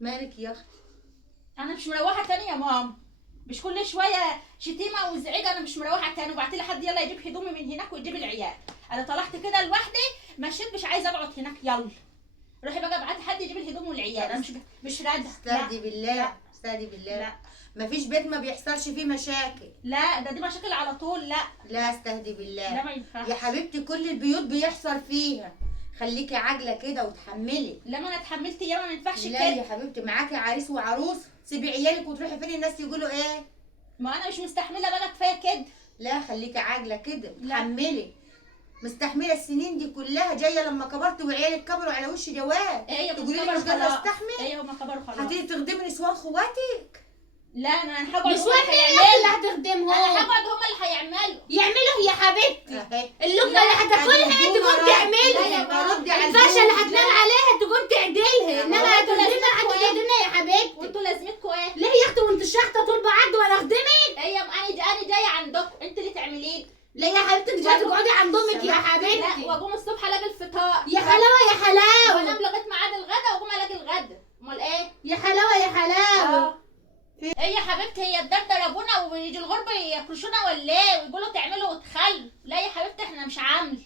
مالك يا اختي؟ انا مش مروحه تاني يا ماما، مش كل شويه شتيمه وزعيج. انا مش مروحه تاني. وبعت لي حد يلا يجيب هدومي من هناك ويجيب العيال. انا طلعت كده لوحدي، مشيت مش عايزه اقعد هناك. يلا روحي بقى ابعتي حد يجيب الهدوم والعيال. انا مش راضيه. استهدي بالله، استهدي بالله. لا مفيش بيت ما بيحصلش فيه مشاكل. لا، دي مشاكل على طول. لا لا استهدي بالله. لا ما ينفعش يا حبيبتي كل البيوت بيحصل فيها، خليكي عاجله كده وتحملي. لا ما انا اتحملت ياما، ما ينفعش لا كده. يا حبيبتي معاكي عريس وعروس، سيبي عيالك وتروحي فين؟ الناس يقولوا ايه؟ ما انا مش مستحمله بقى، كفايه كده. لا خليكي عاجله كده لا. تحملي. مستحمله السنين دي كلها، جايه لما كبرت وعيالك كبروا على وش جواز ايه تقولي لي مش قادره استحمل؟ ايه هما كبروا خلاص. هتيجي تخدمي نسوان خواتك؟ لا انا هقعد. نسوان ايه اللي هتخدمهم؟ انا هقعد، هما اللي هيعملوا. يعملوا يا حبيبتي. اهي اللقمه اللي هتاكلها تقوم تعملها، ردي على الفرشه اللي الزوج. هتنام عليها تقوم تعدلها، انما هتخدمها حد تخدمها يا حبيبتي. وانتوا لازمتكم ايه؟ ليه يا اختي وانت الشحطه طول بعض وانا اخدمك؟ ايه انا جايه عندكم، انت اللي تعمليه. لا يا حبيبتي انت جايه تقعدي عند امك يا لا حبيبتي. واقوم الصبح الاقي الفطار. يا حلاوه يا حلاوه وانام لغايه ميعاد الغدا واقوم الاقي الغدا. امال ايه؟ يا حلاوه يا حلاوه. ايه يا حبيبتي، هي الدار ضربونا ويجي الغربه يكرشونا ولا ايه؟ ويقولوا تعملوا وتخلوا. لا يا حبيبتي احنا مش عامل.